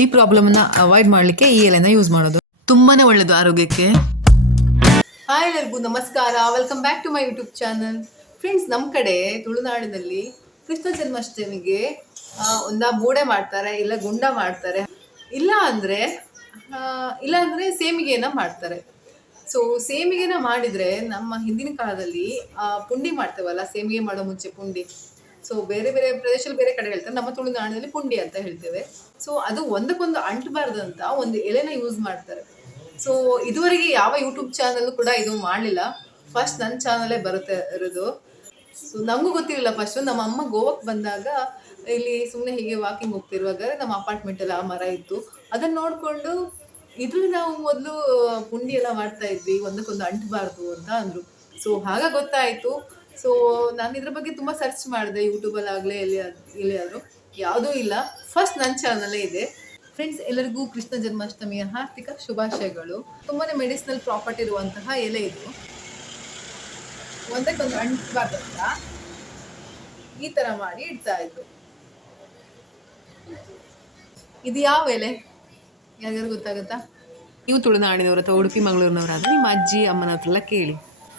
ಈ ಪ್ರಾಬ್ಲಮ್ನ ಅವಾಯ್ಡ್ ಮಾಡ್ಲಿಕ್ಕೆ ಈ ಎಲೆನ ಯೂಸ್ ಮಾಡೋದು. ತುಂಬಾನೇ ಒಳ್ಳೇದು ಆರೋಗ್ಯಕ್ಕೆ. ಹಾಯ್ ಎಲ್ಲರಿಗೂ, ನಮಸ್ಕಾರ. Welcome back to my YouTube channel friends ನಮ್ಮ ಕಡೆ ತುಳುನಾಡಿನಲ್ಲಿ ಕೃಷ್ಣ ಜನ್ಮಾಷ್ಟಮಿಗೆ ಒಂದ ಮೂಡೆ ಮಾಡ್ತಾರೆ, ಇಲ್ಲ ಗುಂಡ ಮಾಡ್ತಾರೆ. ಇಲ್ಲ ಅಂದರೆ ಇಲ್ಲ ಅಂದರೆ ಸೇಮಿಗೆನ ಮಾಡ್ತಾರೆ. ಸೊ ಸೇಮಿಗೆನ ಮಾಡಿದ್ರೆ ನಮ್ಮ ಹಿಂದಿನ ಕಾಲದಲ್ಲಿ ಪುಂಡಿ ಮಾಡ್ತೇವಲ್ಲ, ಸೇಮಿಗೆ ಮಾಡೋ ಮುಂಚೆ ಪುಂಡಿ. ಸೊ ಬೇರೆ ಬೇರೆ ಪ್ರದೇಶದಲ್ಲಿ ಬೇರೆ ಕಡೆ ಹೇಳ್ತಾರೆ. ನಮ್ಮ ತುಳುನಾಡಿನಲ್ಲಿ ಪುಂಡಿ ಅಂತ ಹೇಳ್ತೇವೆ. ಸೊ ಅದು ಒಂದಕ್ಕೊಂದು ಅಂಟಬಾರ್ದಂತ ಒಂದು ಎಲೆನ ಯೂಸ್ ಮಾಡ್ತಾರೆ. ಸೊ ಇದುವರೆಗೆ ಯಾವ ಯೂಟ್ಯೂಬ್ ಚಾನಲ್ ಕೂಡ ಇದು ಮಾಡಲಿಲ್ಲ. ಫಸ್ಟ್ ನನ್ನ ಚಾನಲೇ ಬರುತ್ತೆ ಇರೋದು. ಸೊ ನಮಗೂ ಗೊತ್ತಿರಲಿಲ್ಲ ಫಸ್ಟು ನಮ್ಮ ಅಮ್ಮ ಗೋವಾಕ್ಕೆ ಬಂದಾಗ ಇಲ್ಲಿ ಸುಮ್ಮನೆ ಹೀಗೆ ವಾಕಿಂಗ್ ಹೋಗ್ತಿರುವಾಗ ನಮ್ಮ ಅಪಾರ್ಟ್ಮೆಂಟಲ್ಲಿ ಆ ಮರ ಇತ್ತು. ಅದನ್ನು ನೋಡಿಕೊಂಡು ಇದ್ರಲ್ಲಿ ನಾವು ಮೊದಲು ಪುಂಡಿ ಎಲ್ಲ ಮಾಡ್ತಾ ಇದ್ವಿ. ಒಂದಕ್ಕೊಂದು ಅಂಟಬಾರ್ದು ಅಂತ ಅಂದರು. ಸೊ ಹಾಗ ಗೊತ್ತಾಯಿತು. ಸೊ ನಾನು ಇದ್ರ ಬಗ್ಗೆ ತುಂಬ ಸರ್ಚ್ ಮಾಡಿದೆ ಯೂಟ್ಯೂಬಲ್ಲಿ ಆಗಲೇ ಎಲ್ಲಿ ಎಲ್ಲಿಯಾದರೂ ಯಾವುದೂ ಇಲ್ಲ. ಫಸ್ಟ್ ನನ್ನ ಚಾನಲೇ ಇದೆ. ಫ್ರೆಂಡ್ಸ್ ಎಲ್ಲರಿಗೂ ಕೃಷ್ಣ ಜನ್ಮಾಷ್ಟಮಿಯ ಹಾರ್ದಿಕ ಶುಭಾಶಯಗಳು. ತುಂಬಾ ಮೆಡಿಸಿನಲ್ ಪ್ರಾಪರ್ಟಿ ಇರುವಂತಹ ಎಲೆ ಇದು. ಒಂದಕ್ಕೊಂದು ಅಂಟಬಾರ್ದಂತ ಈ ಥರ ಮಾಡಿ ಇಡ್ತಾ ಇದ್ರು. ಇದು ಯಾವ ಎಲೆ? ಯಾರಿಗಾರು ಗೊತ್ತಾಗುತ್ತಾ? ನೀವು ತುಳುನಾಡಿನವರು ಅಥವಾ ಉಡುಪಿ ಮಂಗಳೂರಿನವರಾದ್ರೆ ನಿಮ್ಮ ಅಜ್ಜಿ ಅಮ್ಮನ ಹತ್ರ ಕೇಳಿ.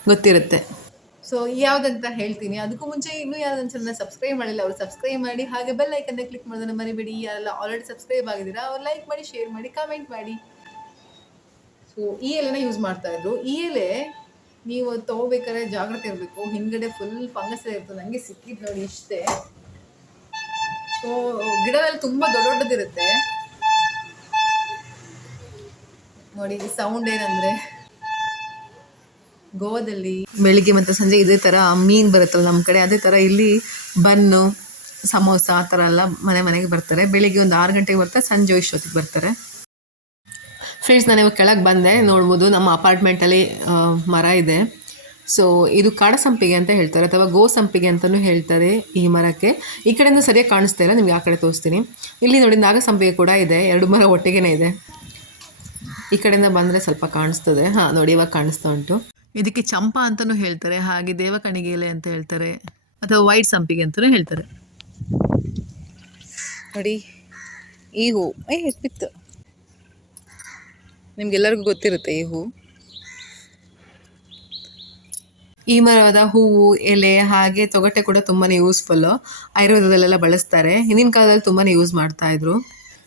ಗೊತ್ತಿರುತ್ತೆ. ಸೊ ಯಾವ್ದಂತ ಹೇಳ್ತೀನಿ. ಅದಕ್ಕೂ ಮುಂಚೆ ಇನ್ನೂ ಯಾರು ಚಾನಲ್ ಸಬ್ಸ್ಕ್ರೈಬ್ ಮಾಡಿಲ್ಲ, ಅವ್ರು ಸಬ್ಸ್ಕ್ರೈಬ್ ಮಾಡಿ, ಹಾಗೆ ಬೆಲ್ ಐಕನ್ ಕ್ಲಿಕ್ ಮಾಡೋದನ್ನ ಮರಿಬೇಡಿ. ಯಾರೆಲ್ಲ ಆಲ್ರೆಡಿ ಸಬ್ಸ್ಕ್ರೈಬ್ ಆಗಿದ್ದೀರಾ, ಅವ್ರು ಲೈಕ್ ಮಾಡಿ ಶೇರ್ ಮಾಡಿ ಕಾಮೆಂಟ್ ಮಾಡಿ. ಸೊ ಈ ಎಲೆನ ಯೂಸ್ ಮಾಡ್ತಾ ಇದ್ರು. ಈ ಎಲೆ ನೀವು ತಗೋಬೇಕಾದ್ರೆ ಜಾಗ್ರತೆ ಇರಬೇಕು. ಹಿಂದ್ಗಡೆ ಫುಲ್ ಫಂಗಸ್ ಇರ್ತದೆ. ನನಗೆ ಸಿಕ್ಕಿದ್ದು ನೋಡಿ ಇಷ್ಟೇ. ಸೊ ಗಿಡದಲ್ಲಿ ತುಂಬ ದೊಡ್ಡ ದೊಡ್ಡದಿರುತ್ತೆ ನೋಡಿ ಸೌಂಡ್ ಏನಂದ್ರೆ. ಗೋವಾದಲ್ಲಿ ಬೆಳಿಗ್ಗೆ ಮತ್ತು ಸಂಜೆ ಇದೇ ಥರ ಮೀನು ಬರುತ್ತಲ್ಲ ನಮ್ಮ ಕಡೆ, ಅದೇ ಥರ ಇಲ್ಲಿ ಬನ್ನು, ಸಮೋಸ ಆ ಥರ ಎಲ್ಲ ಮನೆ ಮನೆಗೆ ಬರ್ತಾರೆ. ಬೆಳಿಗ್ಗೆ ಒಂದು ಆರು ಗಂಟೆಗೆ ಬರ್ತಾರೆ, ಸಂಜೆ ಇಷ್ಟೊತ್ತಿಗೆ ಬರ್ತಾರೆ. ಫ್ರೆಂಡ್ಸ್ ನಾನು ಇವಾಗ ಕೆಳಗೆ ಬಂದೆ, ನೋಡ್ಬೋದು ನಮ್ಮ ಅಪಾರ್ಟ್ಮೆಂಟಲ್ಲಿ ಮರ ಇದೆ. ಸೊ ಇದು ಕಾಡಸಂಪಿಗೆ ಅಂತ ಹೇಳ್ತಾರೆ, ಅಥವಾ ಗೋ ಸಂಪಿಗೆ ಅಂತಲೂ ಹೇಳ್ತಾರೆ ಈ ಮರಕ್ಕೆ. ಈ ಕಡೆಯಿಂದ ಸರಿಯಾಗಿ ಕಾಣಿಸ್ತಾ ಇಲ್ಲ, ನಿಮ್ಗೆ ಆ ಕಡೆ ತೋರಿಸ್ತೀನಿ. ಇಲ್ಲಿ ನೋಡಿ ನಾಗಸಂಪಿಗೆ ಕೂಡ ಇದೆ, ಎರಡು ಮರ ಒಟ್ಟಿಗೆನೇ ಇದೆ. ಈ ಕಡೆಯಿಂದ ಬಂದರೆ ಸ್ವಲ್ಪ ಕಾಣಿಸ್ತದೆ. ಹಾಂ, ನೋಡಿ ಇವಾಗ ಕಾಣಿಸ್ತಾ ಉಂಟು. ಇದಕ್ಕೆ ಚಂಪಾ ಅಂತಲೂ ಹೇಳ್ತಾರೆ, ಹಾಗೆ ದೇವಕಣಿಗೆಲೆ ಅಂತ ಹೇಳ್ತಾರೆ, ಅಥವಾ ವೈಟ್ ಸಂಪಿಗೆ ಅಂತಲೂ ಹೇಳ್ತಾರೆ. ನೋಡಿ, ಈ ಹೂ, ಏ ಬಿತ್ತು ನಿಮ್ಗೆಲ್ಲರಿಗೂ ಗೊತ್ತಿರುತ್ತೆ ಈ ಹೂ. ಈ ಮರದ ಹೂವು, ಎಲೆ, ಹಾಗೆ ತೊಗಟೆ ಕೂಡ ತುಂಬಾ ಯೂಸ್ಫುಲ್ ಆಯುರ್ವೇದದಲ್ಲೆಲ್ಲ ಬಳಸ್ತಾರೆ. ಹಿಂದಿನ ಕಾಲದಲ್ಲಿ ತುಂಬಾ ಯೂಸ್ ಮಾಡ್ತಾ ಇದ್ರು.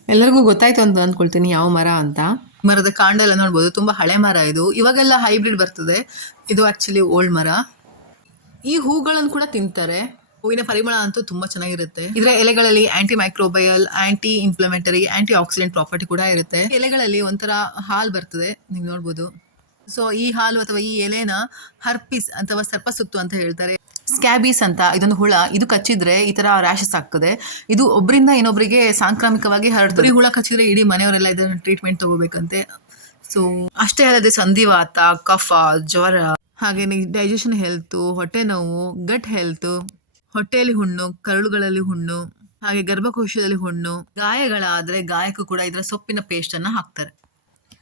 ಎಲ್ಲರಿಗೂ ಗೊತ್ತಾಯ್ತು ಅಂತ ಅಂದ್ಕೊಳ್ತೀನಿ, ಯಾವ ಮರ ಅಂತ. ಮರದ ಕಾಂಡ ಎಲ್ಲ ನೋಡ್ಬೋದು, ತುಂಬ ಹಳೆ ಮರ ಇದು. ಇವಾಗೆಲ್ಲ ಹೈಬ್ರಿಡ್ ಬರ್ತದೆ. ಇದು ಆಕ್ಚುಲಿ ಓಲ್ಡ್ ಮರ. ಈ ಹೂಗಳನ್ನು ಕೂಡ ತಿಂತಾರೆ. ಹೂವಿನ ಪರಿಮಳ ಅಂತೂ ತುಂಬಾ ಚೆನ್ನಾಗಿರುತ್ತೆ. ಇದರ ಎಲೆಗಳಲ್ಲಿ antimicrobial anti inflammatory antioxidant property ಕೂಡ ಇರುತ್ತೆ. ಎಲೆಗಳಲ್ಲಿ ಒಂಥರ ಹಾಲು ಬರ್ತದೆ, ನೀವು ನೋಡ್ಬೋದು. ಸೊ ಈ ಹಾಲು ಅಥವಾ ಈ ಎಲೆನ ಹರ್ಪಿಸ್ ಅಥವಾ ಸರ್ಪಸುತ್ತು ಅಂತ ಹೇಳ್ತಾರೆ. ಸ್ಕ್ಯಾಬೀಸ್ ಅಂತ, ಇದೊಂದು ಹುಳ, ಇದು ಕಚ್ಚಿದ್ರೆ ಈ ತರ ರ್ಯಾಷಸ್ ಆಗ್ತದೆ. ಇದು ಒಬ್ಬರಿಂದ ಇನ್ನೊಬ್ಬರಿಗೆ ಸಾಂಕ್ರಾಮಿಕವಾಗಿ ಹರಡ್ತದೆ. ಈ ಹುಳ ಕಚ್ಚಿದ್ರೆ ಇಡೀ ಮನೆಯವರೆಲ್ಲ ಇದನ್ನ ಟ್ರೀಟ್ಮೆಂಟ್ ತಗೋಬೇಕಂತೆ. ಸೊ ಅಷ್ಟೇ ಅಲ್ಲದೆ ಸಂಧಿವಾತ, ಕಫ, ಜ್ವರ ಹಾಗೇನೆ ಡೈಜೆಷನ್ ಹೆಲ್ತು ಹೊಟ್ಟೆ ನೋವು ಗಟ್ ಹೆಲ್ತು ಹೊಟ್ಟೆಯಲ್ಲಿ ಹುಣ್ಣು, ಕರುಳುಗಳಲ್ಲಿ ಹುಣ್ಣು, ಹಾಗೆ ಗರ್ಭಕೋಶದಲ್ಲಿ ಹುಣ್ಣು, ಗಾಯಗಳಾದ್ರೆ ಗಾಯಕ್ಕೂ ಕೂಡ ಇದರ ಸೊಪ್ಪಿನ ಪೇಸ್ಟ್ ಅನ್ನ ಹಾಕ್ತಾರೆ.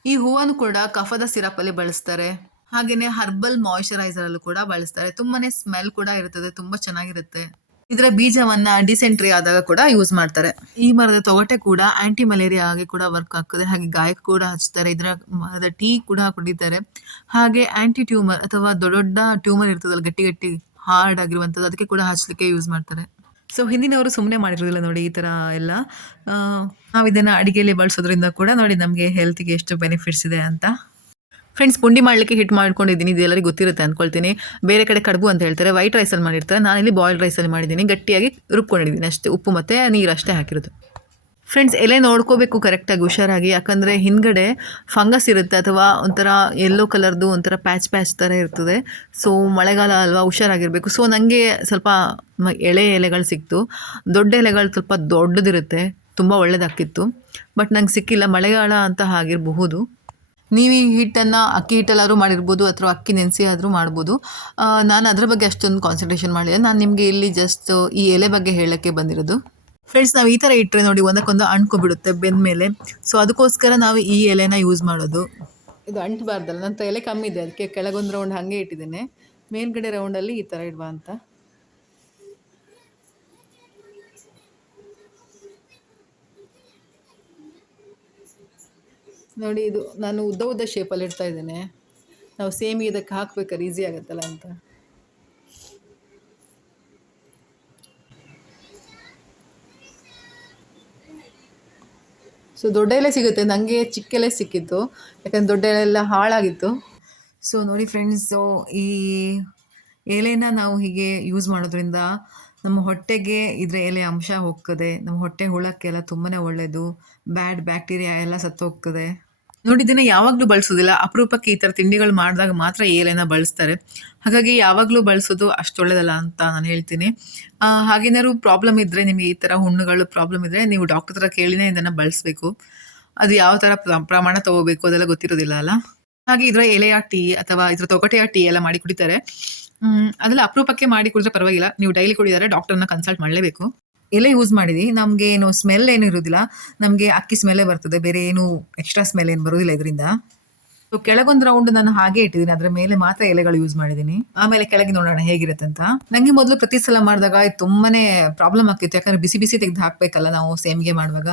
ಈ ಹೂವನ್ನು ಕೂಡ ಕಫದ ಸಿರಪ್ ಅಲ್ಲಿ ಬಳಸ್ತಾರೆ. ಹಾಗೇನೆ ಹರ್ಬಲ್ ಮಾಯಿಶ್ಚರೈಸರ್ ಅಲ್ಲೂ ಕೂಡ ಬಳಸ್ತಾರೆ. ತುಂಬಾನೇ ಸ್ಮೆಲ್ ಕೂಡ ಇರ್ತದೆ, ತುಂಬಾ ಚೆನ್ನಾಗಿರುತ್ತೆ. ಇದರ ಬೀಜವನ್ನ ಡಿಸೆಂಟ್ರಿ ಆದಾಗ ಕೂಡ ಯೂಸ್ ಮಾಡ್ತಾರೆ. ಈ ಮರದ ತೊಗಟೆ ಕೂಡ ಆಂಟಿ ಮಲೇರಿಯಾ ಆಗಿ ಕೂಡ ವರ್ಕ್ ಆಗ್ತದೆ. ಹಾಗೆ ಗಾಯಕ್ಕೆ ಕೂಡ ಹಚ್ತಾರೆ. ಇದರ ಮರದ ಟೀ ಕೂಡ ಕುಡಿತಾರೆ. ಹಾಗೆ ಆಂಟಿ ಟ್ಯೂಮರ್ ಅಥವಾ ದೊಡ್ಡ ದೊಡ್ಡ ಟ್ಯೂಮರ್ ಇರ್ತದಲ್ಲ, ಗಟ್ಟಿ ಗಟ್ಟಿ ಹಾರ್ಡ್ ಆಗಿರುವಂಥದ್ದು ಅದಕ್ಕೆ ಕೂಡ ಹಚ್ಚಲಿಕ್ಕೆ ಯೂಸ್ ಮಾಡ್ತಾರೆ. ಸೊ ಹಿಂದಿನವರು ಸುಮ್ಮನೆ ಮಾಡಿರೋದಿಲ್ಲ ನೋಡಿ ಈ ಥರ ಎಲ್ಲ. ನಾವು ಇದನ್ನು ಅಡಿಗೆಯಲ್ಲಿ ಬಳಸೋದ್ರಿಂದ ಕೂಡ ನೋಡಿ ನಮಗೆ ಹೆಲ್ತ್ಗೆ ಎಷ್ಟು ಬೆನಿಫಿಟ್ಸ್ ಇದೆ ಅಂತ. ಫ್ರೆಂಡ್ಸ್ ಪುಂಡಿ ಮಾಡಲಿಕ್ಕೆ ಹಿಟ್ ಮಾಡ್ಕೊಂಡಿದ್ದೀನಿ. ಇದು ಎಲ್ಲರಿಗೂ ಗೊತ್ತಿರುತ್ತೆ ಅಂದ್ಕೊಳ್ತೀನಿ ಬೇರೆ ಕಡೆ ಕಡುಬು ಅಂತ ಹೇಳ್ತಾರೆ. ವೈಟ್ ರೈಸಲ್ಲಿ ಮಾಡಿರ್ತಾರೆ. ನಾನು ಇಲ್ಲಿ ಬಾಯ್ಲ್ಡ್ ರೈಸಲ್ಲಿ ಮಾಡಿದ್ದೀನಿ. ಗಟ್ಟಿಯಾಗಿ ರುಬ್ಕೊಂಡಿದ್ದೀನಿ ಅಷ್ಟೇ. ಉಪ್ಪು ಮತ್ತು ನೀರು ಅಷ್ಟೇ ಹಾಕಿರೋದು. ಫ್ರೆಂಡ್ಸ್ ಎಲೆ ನೋಡ್ಕೋಬೇಕು ಕರೆಕ್ಟಾಗಿ ಹುಷಾರಾಗಿ. ಯಾಕಂದರೆ ಹಿಂದ್ಗಡೆ ಫಂಗಸ್ ಇರುತ್ತೆ ಅಥವಾ ಒಂಥರ ಯೆಲ್ಲೋ ಕಲರ್ದು ಒಂಥರ ಪ್ಯಾಚ್ ಪ್ಯಾಚ್ ಥರ ಇರ್ತದೆ. ಸೊ ಮಳೆಗಾಲ ಅಲ್ವಾ, ಹುಷಾರಾಗಿರಬೇಕು. ಸೊ ನನಗೆ ಸ್ವಲ್ಪ ಎಳೆ ಎಲೆಗಳು ಸಿಕ್ತು. ದೊಡ್ಡ ಎಲೆಗಳು ಸ್ವಲ್ಪ ದೊಡ್ಡದಿರುತ್ತೆ. ತುಂಬ ಒಳ್ಳೆಯದಾಗ್ತಿತ್ತು ಬಟ್ ನಂಗೆ ಸಿಕ್ಕಿಲ್ಲ. ಮಳೆಗಾಲ ಅಂತ ಆಗಿರಬಹುದು ನೀವು ಈ ಹಿಟ್ಟನ್ನು ಅಕ್ಕಿ ಹಿಟ್ಟಲ್ಲಾದರೂ ಮಾಡಿರ್ಬೋದು ಅಥವಾ ಅಕ್ಕಿ ನೆನೆಸಿ ಆದರೂ ಮಾಡ್ಬೋದು. ನಾನು ಅದ್ರ ಬಗ್ಗೆ ಅಷ್ಟೊಂದು ಕಾನ್ಸಂಟ್ರೇಷನ್ ಮಾಡಿಲ್ಲ ನಾನು ನಿಮಗೆ ಇಲ್ಲಿ ಜಸ್ಟ್ ಈ ಎಲೆ ಬಗ್ಗೆ ಹೇಳೋಕ್ಕೆ ಬಂದಿರೋದು. ಫ್ರೆಂಡ್ಸ್ ನಾವು ಈ ಥರ ಇಟ್ಟರೆ ನೋಡಿ ಒಂದಕ್ಕೊಂದು ಅಂಟ್ಕೊಬಿಡುತ್ತೆ ಬೆಂದ ಮೇಲೆ ಸೊ ಅದಕ್ಕೋಸ್ಕರ ನಾವು ಈ ಎಲೆನ ಯೂಸ್ ಮಾಡೋದು. ಇದು ಅಂಟಬಾರ್ದಲ್ಲ ನನ್ನ ಎಲೆ ಕಮ್ಮಿ ಇದೆ, ಅದಕ್ಕೆ ಕೆಳಗೊಂದು ರೌಂಡ್ ಹಾಗೆ ಇಟ್ಟಿದ್ದೇನೆ. ಮೇಲ್ಗಡೆ ರೌಂಡಲ್ಲಿ ಈ ಥರ ಇಡುವ ಅಂತ. ನೋಡಿ ಇದು ನಾನು ಉದ್ದ ಉದ್ದ ಶೇಪಲ್ಲಿ ಇಡ್ತಾ ಇದ್ದೇನೆ. ನಾವು ಸೇಮ್ ಇದಕ್ಕೆ ಹಾಕ್ಬೇಕಾದ್ರೆ ಈಸಿ ಆಗುತ್ತಲ್ಲ ಅಂತ. ಸೊ ದೊಡ್ಡ ಎಲೆ ಸಿಗುತ್ತೆ. ನನಗೆ ಚಿಕ್ಕ ಎಲೆ ಸಿಕ್ಕಿತ್ತು. ಯಾಕಂದ್ರೆ ದೊಡ್ಡ ಎಲೆ ಎಲ್ಲ ಹಾಳಾಗಿತ್ತು. ಸೊ ನೋಡಿ ಫ್ರೆಂಡ್ಸು ಈ ಎಲೆನ ನಾವು ಹೀಗೆ ಯೂಸ್ ಮಾಡೋದ್ರಿಂದ ನಮ್ಮ ಹೊಟ್ಟೆಗೆ ಇದರ ಎಲೆ ಅಂಶ ಹೋಗ್ತದೆ. ನಮ್ಮ ಹೊಟ್ಟೆ ಹುಳಕ್ಕೆಲ್ಲ ತುಂಬಾ ಒಳ್ಳೆಯದು ಬ್ಯಾಡ್ ಬ್ಯಾಕ್ಟೀರಿಯಾ ಎಲ್ಲ ಸತ್ತು ಹೋಗ್ತದೆ ನೋಡಿ, ಇದನ್ನ ಯಾವಾಗಲೂ ಬಳಸೋದಿಲ್ಲ. ಅಪರೂಪಕ್ಕೆ ಈ ಥರ ತಿಂಡಿಗಳು ಮಾಡಿದಾಗ ಮಾತ್ರ ಈ ಎಲೆನ ಬಳಸ್ತಾರೆ. ಹಾಗಾಗಿ ಯಾವಾಗಲೂ ಬಳಸೋದು ಅಷ್ಟು ಒಳ್ಳೆಯದಲ್ಲ ಅಂತ ನಾನು ಹೇಳ್ತೀನಿ. ಹಾಗೇನಾದ್ರು ಪ್ರಾಬ್ಲಮ್ ಇದ್ದರೆ ನಿಮಗೆ ಈ ಥರ ಹುಣ್ಣುಗಳು ಪ್ರಾಬ್ಲಮ್ ಇದ್ದರೆ ನೀವು ಡಾಕ್ಟರ್ ಹತ್ರ ಕೇಳಿನೇ ಇದನ್ನು ಬಳಸಬೇಕು. ಅದು ಯಾವ ಪ್ರ- ಪ್ರಮಾಣ ತಗೋಬೇಕು ಅದೆಲ್ಲ ಗೊತ್ತಿರೋದಿಲ್ಲ ಅಲ್ಲ? ಹಾಗೆ ಇದರ ಎಲೆಯ ಟೀ ಅಥವಾ ಇದರ ತೊಗಟೆಯ ಟೀ ಎಲ್ಲ ಮಾಡಿ ಕುಡಿತಾರೆ. ಅದೆಲ್ಲ ಅಪರೂಪಕ್ಕೆ ಮಾಡಿ ಕುಡಿದ್ರೆ ಪರವಾಗಿಲ್ಲ. ನೀವು ಡೈಲಿ ಕುಡಿದಾರೆ ಡಾಕ್ಟರ್ನ ಕನ್ಸಲ್ಟ್ ಮಾಡಲೇಬೇಕು. ಎಲೆ ಯೂಸ್ ಮಾಡಿದ್ವಿ. ನಮಗೆ ಏನು ಸ್ಮೆಲ್ ಏನು ಇರೋದಿಲ್ಲ. ನಮಗೆ ಅಕ್ಕಿ ಸ್ಮೆಲ್ಲೇ ಬರ್ತದೆ. ಬೇರೆ ಏನು ಎಕ್ಸ್ಟ್ರಾ ಸ್ಮೆಲ್ ಏನು ಬರೋದಿಲ್ಲ ಇದರಿಂದ. ಸೊ ಕೆಳಗೊಂದು ರೌಂಡ್ ನಾನು ಹಾಗೆ ಇಟ್ಟಿದ್ದೀನಿ. ಅದರ ಮೇಲೆ ಮಾತ್ರ ಎಲೆಗಳು ಯೂಸ್ ಮಾಡಿದ್ದೀನಿ. ಆಮೇಲೆ ಕೆಳಗೆ ನೋಡೋಣ ಹೇಗಿರುತ್ತೆ ಅಂತ. ನಂಗೆ ಮೊದಲು ಪ್ರತಿ ಸಲ ಮಾಡಿದಾಗ ತುಂಬಾನೇ ಪ್ರಾಬ್ಲಮ್ ಆಗ್ತಿತ್ತು. ಯಾಕಂದ್ರೆ ಬಿಸಿ ಬಿಸಿ ತೆಗೆದು ಹಾಕಬೇಕಲ್ಲ ನಾವು ಸೇಮ್ಗೆ ಮಾಡುವಾಗ.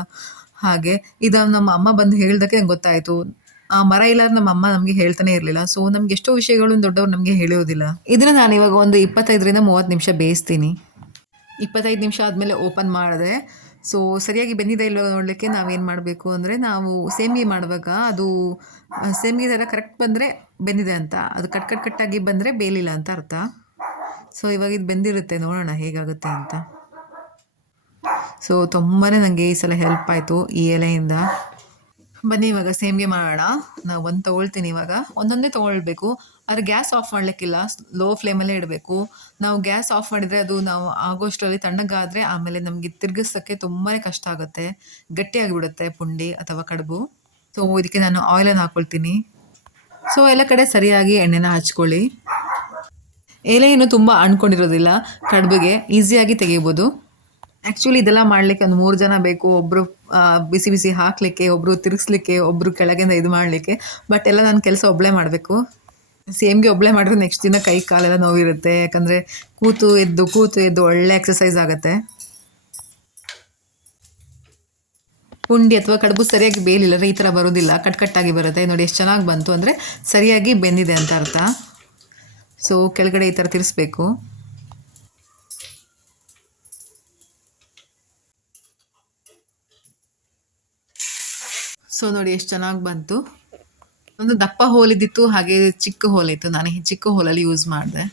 ಹಾಗೆ ಇದು ನಮ್ಮ ಅಮ್ಮ ಬಂದು ಹೇಳ್ದಕ್ಕೆ ನಂಗೆ ಗೊತ್ತಾಯ್ತು. ಆ ಮರ ಇಲ್ಲ ನಮ್ಮ ಅಮ್ಮ ನಮಗೆ ಹೇಳ್ತಾನೆ ಇರಲಿಲ್ಲ. ಸೊ ನಮ್ಗೆ ಎಷ್ಟೋ ವಿಷಯಗಳು ದೊಡ್ಡವ್ರು ನಮಗೆ ಹೇಳೋದಿಲ್ಲ. ಇದನ್ನ ನಾನು ಇವಾಗ ಒಂದು ಇಪ್ಪತ್ತೈದರಿಂದ ಮೂವತ್ತು ನಿಮಿಷ ಬೇಯಿಸ್ತೀನಿ. ಇಪ್ಪತ್ತೈದು ನಿಮಿಷ ಆದಮೇಲೆ ಓಪನ್ ಮಾಡಿದೆ. ಸೊ ಸರಿಯಾಗಿ ಬೆಂದಿದೆ ಇಲ್ಲೋ ನೋಡಲಿಕ್ಕೆ ನಾವೇನು ಮಾಡಬೇಕು ಅಂದರೆ ನಾವು ಸೇಮಿಗೆ ಮಾಡುವಾಗ ಅದು ಸೇಮಿಗೆ ಥರ ಕರೆಕ್ಟ್ ಬಂದರೆ ಬೆಂದಿದೆ ಅಂತ. ಅದು ಕಟ್ ಕಟ್ ಕಟ್ಟಾಗಿ ಬಂದರೆ ಬೇಲಿಲ್ಲ ಅಂತ ಅರ್ಥ. ಸೊ ಇವಾಗ ಇದು ಬೆಂದಿರುತ್ತೆ, ನೋಡೋಣ ಹೇಗಾಗುತ್ತೆ ಅಂತ. ಸೊ ತುಂಬಾ ನನಗೆ ಈ ಸಲ ಹೆಲ್ಪ್ ಆಯಿತು ಈ ಎಲೆಯಿಂದ. ಬನ್ನಿ ಇವಾಗ ಸೇಮ್ಗೆ ಮಾಡೋಣ. ನಾವು ಒಂದು ತೊಗೊಳ್ತೀನಿ ಇವಾಗ. ಒಂದೊಂದೇ ತೊಗೊಳ್ಬೇಕು. ಆದರೆ ಗ್ಯಾಸ್ ಆಫ್ ಮಾಡಲಿಕ್ಕಿಲ್ಲ. ಲೋ ಫ್ಲೇಮಲ್ಲೇ ಇಡಬೇಕು. ನಾವು ಗ್ಯಾಸ್ ಆಫ್ ಮಾಡಿದರೆ ಅದು ನಾವು ಆಗೋಷ್ಟರಲ್ಲಿ ತಣ್ಣಗಾದರೆ ಆಮೇಲೆ ನಮಗೆ ತಿರ್ಗಿಸೋಕ್ಕೆ ತುಂಬಾ ಕಷ್ಟ ಆಗುತ್ತೆ. ಗಟ್ಟಿಯಾಗಿಬಿಡುತ್ತೆ ಪುಂಡಿ ಅಥವಾ ಕಡುಬು. ಸೊ ಇದಕ್ಕೆ ನಾನು ಆಯಿಲನ್ನು ಹಾಕ್ಕೊಳ್ತೀನಿ ಸೊ ಎಲ್ಲ ಕಡೆ ಸರಿಯಾಗಿ ಎಣ್ಣೆನ ಹಚ್ಕೊಳ್ಳಿ. ಏನು ತುಂಬ ಅಂದ್ಕೊಂಡಿರೋದಿಲ್ಲ ಕಡುಬಿಗೆ ಈಸಿಯಾಗಿ ತೆಗಿಬೋದು. ಆ್ಯಕ್ಚುಲಿ ಇದೆಲ್ಲ ಮಾಡಲಿಕ್ಕೆ ಒಂದು ಮೂರು ಜನ ಬೇಕು. ಒಬ್ಬರು ಬಿಸಿ ಬಿಸಿ ಹಾಕಲಿಕ್ಕೆ ಒಬ್ಬರು ತಿರುಗಿಸ್ಲಿಕ್ಕೆ ಒಬ್ಬರು ಕೆಳಗಿಂದ ಇದು ಮಾಡಲಿಕ್ಕೆ. ಬಟ್ ಎಲ್ಲ ನನ್ನ ಕೆಲಸ ಒಬ್ಬಳೇ ಮಾಡಬೇಕು. ಸೇಮ್ಗೆ ಒಬ್ಬಳೇ ಮಾಡಿದ್ರೆ ನೆಕ್ಸ್ಟ್ ದಿನ ಕೈ ಕಾಲೆಲ್ಲ ನೋವಿರುತ್ತೆ. ಯಾಕಂದರೆ ಕೂತು ಎದ್ದು ಕೂತು ಎದ್ದು ಒಳ್ಳೆ ಎಕ್ಸಸೈಸ್ ಆಗುತ್ತೆ. ಪುಂಡಿ ಅಥವಾ ಕಡುಬು ಸರಿಯಾಗಿ ಬೇಲಿಲ್ಲ ಈ ಥರ ಬರೋದಿಲ್ಲ. ಕಟ್ ಕಟ್ಟಾಗಿ ಬರುತ್ತೆ. ನೋಡಿ ಎಷ್ಟು ಚೆನ್ನಾಗಿ ಬಂತು ಅಂದರೆ ಸರಿಯಾಗಿ ಬೆಂದಿದೆ ಅಂತ ಅರ್ಥ. ಸೊ ಕೆಳಗಡೆ ಈ ಥರ ತಿರ್ಸ್ಬೇಕು. ಸೊ ನೋಡಿ ಎಷ್ಟು ಚೆನ್ನಾಗಿ ಬಂತು. ಒಂದು ದಪ್ಪ ಹೋಲಿದ್ದಿತ್ತು ಹಾಗೆ ಚಿಕ್ಕ ಹೋಲಿತ್ತು ನಾನು ಚಿಕ್ಕ ಹೋಲಲ್ಲಿ ಯೂಸ್ ಮಾಡಿದೆ.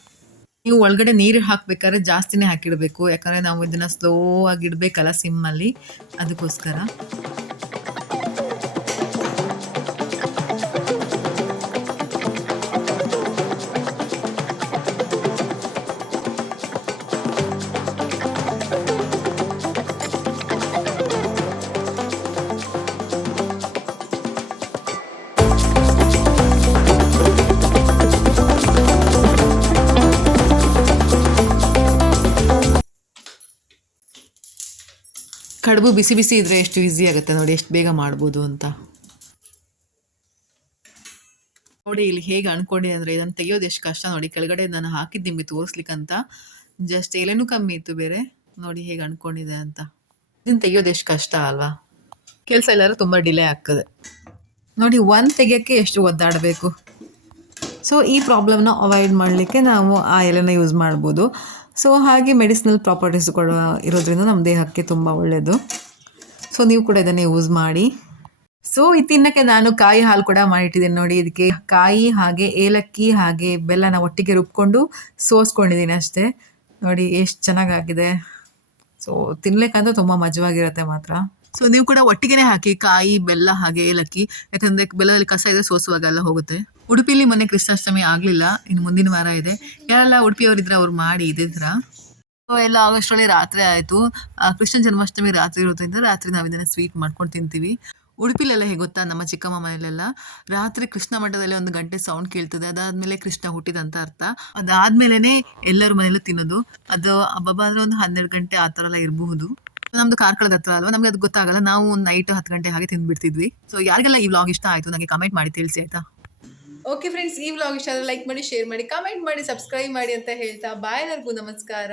ನೀವು ಒಳಗಡೆ ನೀರು ಹಾಕ್ಬೇಕಾದ್ರೆ ಜಾಸ್ತಿನೇ ಹಾಕಿಡಬೇಕು. ಯಾಕಂದರೆ ನಾವು ಇದನ್ನು ಸ್ಲೋ ಆಗಿ ಇಡಬೇಕಲ್ಲ ಸಿಮ್ಮಲ್ಲಿ ಅದಕ್ಕೋಸ್ಕರ. ಕಡುಬು ಬಿಸಿ ಬಿಸಿ ಇದ್ರೆ ಎಷ್ಟು ಈಸಿ ಆಗುತ್ತೆ ನೋಡಿ, ಎಷ್ಟು ಬೇಗ ಮಾಡ್ಬೋದು ಅಂತ. ನೋಡಿ, ಇಲ್ಲಿ ಹೇಗೆ ಅನ್ಕೊಂಡಿದೆ ಅಂದರೆ ಇದನ್ನು ತೆಗಿಯೋದು ಎಷ್ಟು ಕಷ್ಟ ನೋಡಿ, ಕೆಳಗಡೆ ನಾನು ಹಾಕಿದ್ದು ನಿಮಗೆ ತೋರಿಸ್ಲಿಕ್ಕಂತ. ಜಸ್ಟ್ ಎಲೆನೂ ಕಮ್ಮಿ ಇತ್ತು ಬೇರೆ. ನೋಡಿ ಹೇಗೆ ಅನ್ಕೊಂಡಿದೆ ಅಂತ. ಇದನ್ನು ತೆಗಿಯೋದು ಎಷ್ಟು ಕಷ್ಟ ಅಲ್ವಾ? ಕೆಲಸ ಎಲ್ಲರೂ ತುಂಬ ಡಿಲೇ ಆಗ್ತದೆ. ನೋಡಿ ಒಂದು ತೆಗಿಯೋಕ್ಕೆ ಎಷ್ಟು ಒದ್ದಾಡಬೇಕು. ಸೊ ಈ ಪ್ರಾಬ್ಲಮ್ನ ಅವಾಯ್ಡ್ ಮಾಡಲಿಕ್ಕೆ ನಾವು ಆ ಎಲೆನ ಯೂಸ್ ಮಾಡ್ಬೋದು. ಸೊ ಹಾಗೆ ಮೆಡಿಸಿನಲ್ ಪ್ರಾಪರ್ಟೀಸ್ ಕೂಡ ಇರೋದ್ರಿಂದ ನಮ್ಮ ದೇಹಕ್ಕೆ ತುಂಬ ಒಳ್ಳೆಯದು ಸೊ ನೀವು ಕೂಡ ಇದನ್ನು ಯೂಸ್ ಮಾಡಿ. ಸೊ ಈ ತಿನ್ನಕ್ಕೆ ನಾನು ಕಾಯಿ ಹಾಲು ಕೂಡ ಮಾಡಿಟ್ಟಿದ್ದೀನಿ ನೋಡಿ. ಇದಕ್ಕೆ ಕಾಯಿ ಹಾಗೆ ಏಲಕ್ಕಿ ಹಾಗೆ ಬೆಲ್ಲನ ಒಟ್ಟಿಗೆ ರುಬ್ಕೊಂಡು ಸೋಸ್ಕೊಂಡಿದ್ದೀನಿ ಅಷ್ಟೇ. ನೋಡಿ, ಎಷ್ಟು ಚೆನ್ನಾಗಾಗಿದೆ. ಸೊ ತಿನ್ಲಿಕ್ಕಂದ್ರೆ ತುಂಬ ಮಜವಾಗಿರುತ್ತೆ ಮಾತ್ರ. ಸೊ ನೀವು ಕೂಡ ಒಟ್ಟಿಗೆನೆ ಹಾಕಿ ಕಾಯಿ, ಬೆಲ್ಲ ಹಾಗೆ ಏಲಕ್ಕಿ, ಯಾಕಂದ್ರೆ ಬೆಲ್ಲದಲ್ಲಿ ಕಸ ಇದೆ ಸೋಸುವಾಗ ಎಲ್ಲ ಹೋಗುತ್ತೆ. ಉಡುಪಿಲಿ ಮೊನ್ನೆ ಕೃಷ್ಣಾಷ್ಟಮಿ ಆಗಲಿಲ್ಲ, ಇನ್ನು ಮುಂದಿನ ವಾರ ಇದೆ. ಯಾರೆಲ್ಲ ಉಡುಪಿಯವರಿದ್ರೆ ಅವ್ರು ಮಾಡಿ ಇದೇ ಥರ. ಸೊ ಎಲ್ಲ ಆಗೋಷ್ಟರಲ್ಲಿ ರಾತ್ರಿ ಆಯಿತು. ಕೃಷ್ಣ ಜನ್ಮಾಷ್ಟಮಿ ರಾತ್ರಿ ಇರೋದ್ರಿಂದ ರಾತ್ರಿ ನಾವು ಇದನ್ನು ಸ್ವೀಟ್ ಮಾಡ್ಕೊಂಡು ತಿಂತೀವಿ. ಉಡುಪಿಲೆಲ್ಲ ಹೇಗೆ ಗೊತ್ತಾ ನಮ್ಮ ಚಿಕ್ಕಮ್ಮ ಮನೆಯಲ್ಲೆಲ್ಲ ರಾತ್ರಿ ಕೃಷ್ಣ ಮಠದಲ್ಲಿ ಒಂದು ಗಂಟೆ ಸೌಂಡ್ ಕೇಳ್ತದೆ. ಅದಾದ್ಮೇಲೆ ಕೃಷ್ಣ ಹುಟ್ಟಿದಂತ ಅರ್ಥ. ಅದಾದ್ಮೇಲೆ ಎಲ್ಲರ ಮನೆಯಲ್ಲೂ ತಿನ್ನೋದು. ಅದು ಹಬ್ಬ ಅಂದ್ರೆ ಒಂದು ಹನ್ನೆರಡು ಗಂಟೆ ಆ ಥರ ಎಲ್ಲ ಇರಬಹುದು. ನಮ್ದು ಕಾರ್ಕಳದ ಹತ್ರ ಅಲ್ವಾ? ನಮ್ಗೆ ಅದು ಗೊತ್ತಾಗಲ್ಲ. ನಾವು ಒಂದು ನೈಟ್ ಹತ್ತು ಗಂಟೆ ಹಾಗೆ ತಿಂದ್ಬಿಡ್ತಿದ್ವಿ. ಸೊ ಯಾರಿಗೆಲ್ಲ ಈ ವ್ಲಾಗ್ ಇಷ್ಟ ಆಯ್ತು ನನಗೆ ಕಮೆಂಟ್ ಮಾಡಿ ತಿಳಿಸಿ ಆಯ್ತಾ? ಓಕೆ ಫ್ರೆಂಡ್ಸ್ ಈ ವ್ಲಾಗ್ ಇಷ್ಟ ಆದರೆ ಲೈಕ್ ಮಾಡಿ ಶೇರ್ ಮಾಡಿ ಕಮೆಂಟ್ ಮಾಡಿ ಸಬ್ಸ್ಕ್ರೈಬ್ ಮಾಡಿ ಅಂತ ಹೇಳ್ತಾ ಬಾಯ್ ಎಲ್ಲರಿಗೂ ನಮಸ್ಕಾರ.